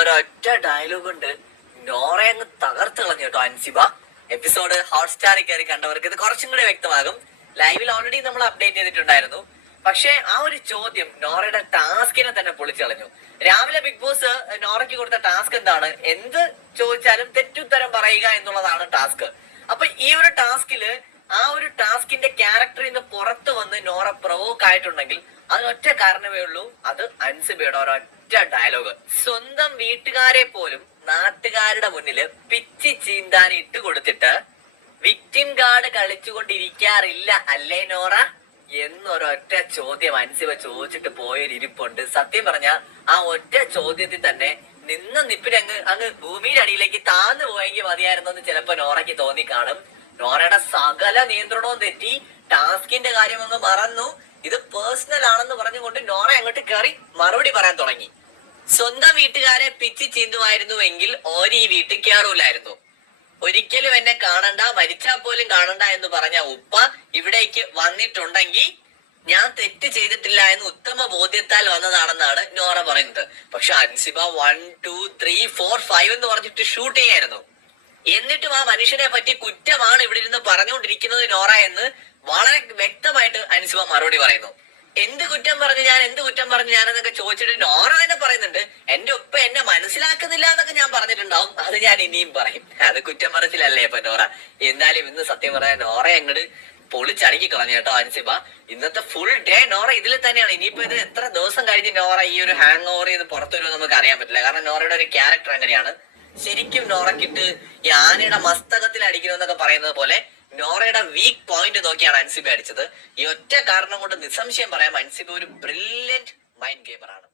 ഒരൊറ്റ ഡയലോഗ് ഉണ്ട് നോറെ അങ്ങ് തകർത്ത് കളഞ്ഞു കേട്ടോ അൻസിബ. എപ്പിസോഡ് ഹോട്ട്സ്റ്റാറിൽ കയറി കണ്ടവർക്ക് ഇത് കുറച്ചും കൂടെ വ്യക്തമാകും. ലൈവിൽ ഓൾറെഡി നമ്മൾ അപ്ഡേറ്റ് ചെയ്തിട്ടുണ്ടായിരുന്നു. പക്ഷെ ആ ഒരു ചോദ്യം നോറയുടെ ടാസ്കിനെ തന്നെ പൊളിച്ചളഞ്ഞു. രാവിലെ ബിഗ് ബോസ് നോറയ്ക്ക് കൊടുത്ത ടാസ്ക് എന്താണ്? എന്ത് ചോദിച്ചാലും തെറ്റുത്തരം പറയുക എന്നുള്ളതാണ് ടാസ്ക്. അപ്പൊ ഈ ഒരു ടാസ്കില് ആ ഒരു ടാസ്കിന്റെ ക്യാരക്ടറിൽ നിന്ന് പുറത്തു വന്ന് നോറ പ്രൊവോക്ക് ആയിട്ടുണ്ടെങ്കിൽ അതിനൊറ്റ കാരണമേ ഉള്ളൂ, അത് അൻസിബയുടെ ഒരൊറ്റ ഡയലോഗ്. സ്വന്തം വീട്ടുകാരെ പോലും നാട്ടുകാരുടെ മുന്നില് പിച്ചി ചീന്താൻ ഇട്ട് കൊടുത്തിട്ട് വിക്ടിം കാർഡ് കളിച്ചുകൊണ്ടിരിക്കാറില്ല അല്ലേ നോറ എന്നൊരൊറ്റ ചോദ്യം അൻസിബ ചോദിച്ചിട്ട് പോയൊരിപ്പുണ്ട്. സത്യം പറഞ്ഞ ആ ഒറ്റ ചോദ്യത്തിൽ തന്നെ നിന്ന നിപ്പിന് അങ്ങ് ഭൂമിയുടെ അടിയിലേക്ക് താന്നു പോയെങ്കിൽ മതിയായിരുന്നു എന്ന് ചിലപ്പോ നോറയ്ക്ക് തോന്നിക്കാണും. നോറയുടെ സകല നിയന്ത്രണവും തെറ്റി, ടാസ്കിന്റെ കാര്യം അങ്ങ് മറന്നു. ഇത് പേഴ്സണൽ ആണെന്ന് പറഞ്ഞുകൊണ്ട് നോറ അങ്ങോട്ട് കയറി മറുപടി പറയാൻ തുടങ്ങി. സ്വന്തം വീട്ടുകാരെ പിച്ചി ചീന്തുമായിരുന്നുവെങ്കിൽ ഓര് ഈ വീട്ടിൽ കയറൂലായിരുന്നു. ഒരിക്കലും എന്നെ കാണണ്ട, മരിച്ചാൽ പോലും കാണണ്ട എന്ന് പറഞ്ഞ ഉപ്പ ഇവിടേക്ക് വന്നിട്ടുണ്ടെങ്കിൽ ഞാൻ തെറ്റ് ചെയ്തിട്ടില്ല എന്ന് ഉത്തമ ബോധ്യത്താൽ വന്നതാണെന്നാണ് നോറ പറയുന്നത്. പക്ഷെ അൻസിബ 1 2 3 4 5 എന്ന് പറഞ്ഞിട്ട് ഷൂട്ട് ചെയ്യായിരുന്നു. എന്നിട്ടും ആ മനുഷ്യനെ പറ്റി കുറ്റമാണ് ഇവിടെ ഇരുന്ന് പറഞ്ഞുകൊണ്ടിരിക്കുന്നത് നോറ എന്ന് വളരെ വ്യക്തമായിട്ട് അൻസിബ മറുപടി പറയുന്നു. എന്ത് കുറ്റം പറഞ്ഞു ഞാൻ എന്നൊക്കെ ചോദിച്ചിട്ട് നോറ തന്നെ പറയുന്നുണ്ട്, എന്റെ ഉപ്പ എന്നെ മനസ്സിലാക്കുന്നില്ല എന്നൊക്കെ ഞാൻ പറഞ്ഞിട്ടുണ്ടാവും, അത് ഞാൻ ഇനിയും പറയും. അത് കുറ്റം പറച്ചിലല്ലേ ഇപ്പൊ നോറ. എന്നാലും ഇന്ന് സത്യം പറയാൻ നോറ അങ്ങോട്ട് പൊളിച്ചടുക്കി കളഞ്ഞു കേട്ടോ അൻസിബ. ഇന്നത്തെ ഫുൾ ഡേ നോറ ഇതിൽ തന്നെയാണ്. ഇനിയിപ്പോ ഇത് എത്ര ദിവസം കഴിഞ്ഞ് നോറ ഈ ഒരു ഹാങ് ഓവർ ചെയ്ത് പുറത്തു വരുമെന്ന് നമുക്ക് അറിയാൻ പറ്റില്ല. കാരണം നോറയുടെ ഒരു ക്യാരക്ടർ അങ്ങനെയാണ്. ശരിക്കും നോറക്കിട്ട് ഈ ആനയുടെ മസ്തകത്തിൽ അടിക്കണമെന്നൊക്കെ പറയുന്നത് പോലെ നോറയുടെ വീക്ക് പോയിന്റ് നോക്കിയാണ് അൻസിബ അടിച്ചത്. ഈ ഒറ്റ കാരണം കൊണ്ട് നിസ്സംശയം പറയാം അൻസിബ ഒരു ബ്രില്യന്റ് മൈൻഡ് ഗെയിമറാണ്.